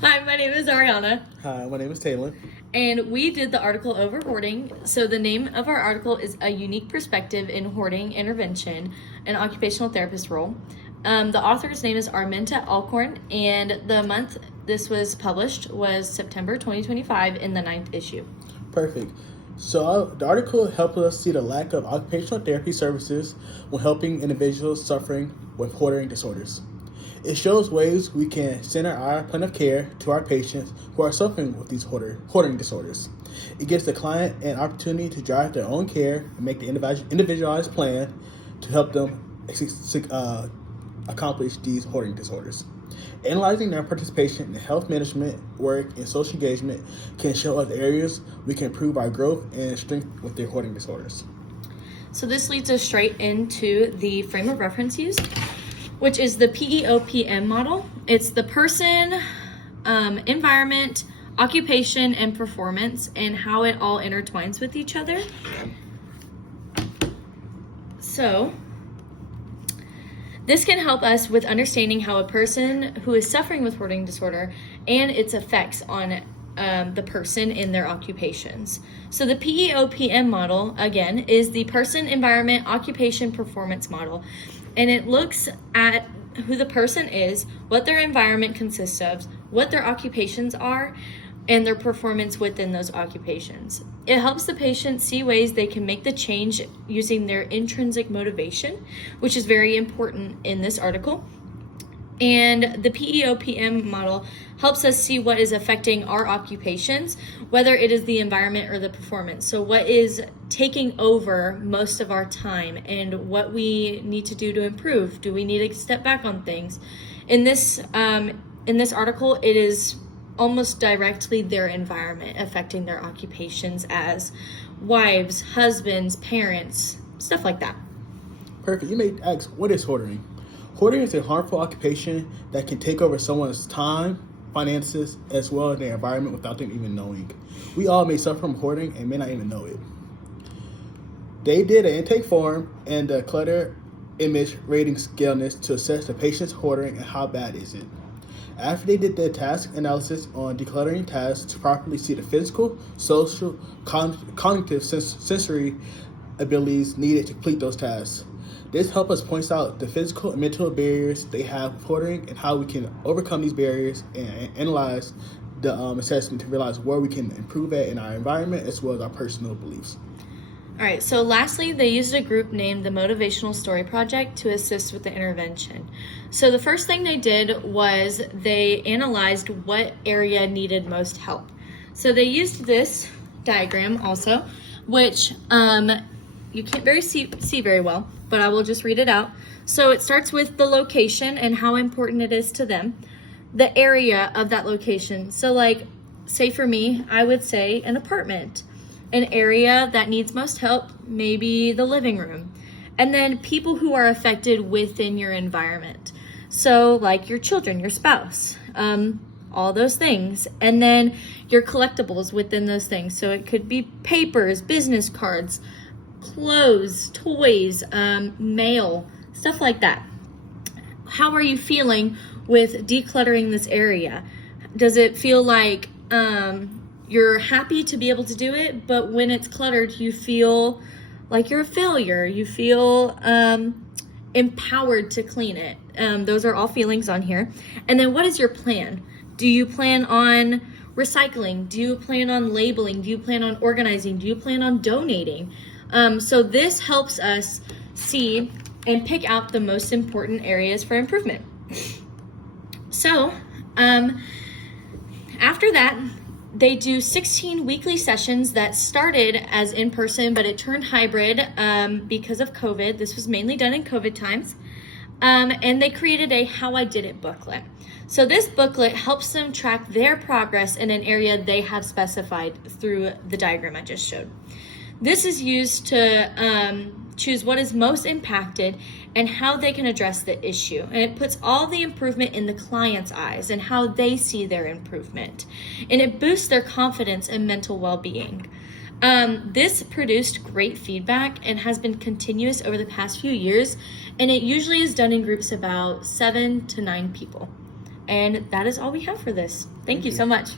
Hi, my name is Ariana, Hi, my name is Taylor. and we did the article over hoarding. So, the name of our article is A Unique Perspective in Hoarding Intervention, an Occupational Therapist Role. The author's name is Arminta Alcorn, and the month this was published was September 2025 in the 9th issue. Perfect. The article helped us see the lack of occupational therapy services when helping individuals suffering with hoarding disorders. It shows ways we can center our plan of care to our patients who are suffering with these hoarding disorders. It gives the client an opportunity to drive their own care and make the individualized plan to help them accomplish these hoarding disorders. Analyzing their participation in health management, work, and social engagement can show us areas we can improve our growth and strength with their hoarding disorders. So, this leads us straight into the frame of reference used, which is the PEOPM model. It's the person, environment, occupation, and performance, and how it all intertwines with each other. So, this can help us with understanding how a person who is suffering with hoarding disorder and its effects on the person in their occupations. So the PEOPM model, again, is the person, environment, occupation, performance model. And it looks at who the person is, what their environment consists of, what their occupations are, and their performance within those occupations. It helps the patient see ways they can make the change using their intrinsic motivation, which is very important in this article. And the PEOPM model helps us see what is affecting our occupations, whether it is the environment or the performance. So what is taking over most of our time and what we need to do to improve. Do we need to step back on things? In this article, it is almost directly their environment affecting their occupations as wives, husbands, parents, stuff like that. Perfect. You may ask, what is hoarding? Hoarding is a harmful occupation that can take over someone's time, finances, as well as their environment without them even knowing. We all may suffer from hoarding and may not even know it. They did an intake form and the clutter image rating scale to assess the patient's hoarding and how bad is it. After they did the task analysis on decluttering tasks to properly see the physical, social, cognitive, sensory abilities needed to complete those tasks. This helps us point out the physical and mental barriers they have with hoarding and how we can overcome these barriers and analyze the assessment to realize where we can improve at in our environment as well as our personal beliefs. All right, so lastly, they used a group named the Motivational Story Project to assist with the intervention. So the first thing they did was they analyzed what area needed most help. So they used this diagram also, which you can't see very well, but I will just read it out. So it starts with the location and how important it is to them, the area of that location. So like, say for me, I would say an apartment. An area that needs most help, maybe the living room. And then people who are affected within your environment. So like your children, your spouse, all those things. And then your collectibles within those things. So it could be papers, business cards, clothes, toys, mail, stuff like that. How are you feeling with decluttering this area? Does it feel like you're happy to be able to do it, but when it's cluttered, you feel like you're a failure. You feel empowered to clean it. Those are all feelings on here. And then what is your plan? Do you plan on recycling? Do you plan on labeling? Do you plan on organizing? Do you plan on donating? So this helps us see and pick out the most important areas for improvement. So after that, they do 16 weekly sessions that started as in-person, but it turned hybrid because of COVID. This was mainly done in COVID times. And they created a How I Did It booklet. So this booklet helps them track their progress in an area they have specified through the diagram I just showed. This is used to choose what is most impacted and how they can address the issue. And it puts all the improvement in the client's eyes and how they see their improvement. And it boosts their confidence and mental well-being. This produced great feedback and has been continuous over the past few years. And it usually is done in groups about 7 to 9 people. And that is all we have for this. Thank you you. so much.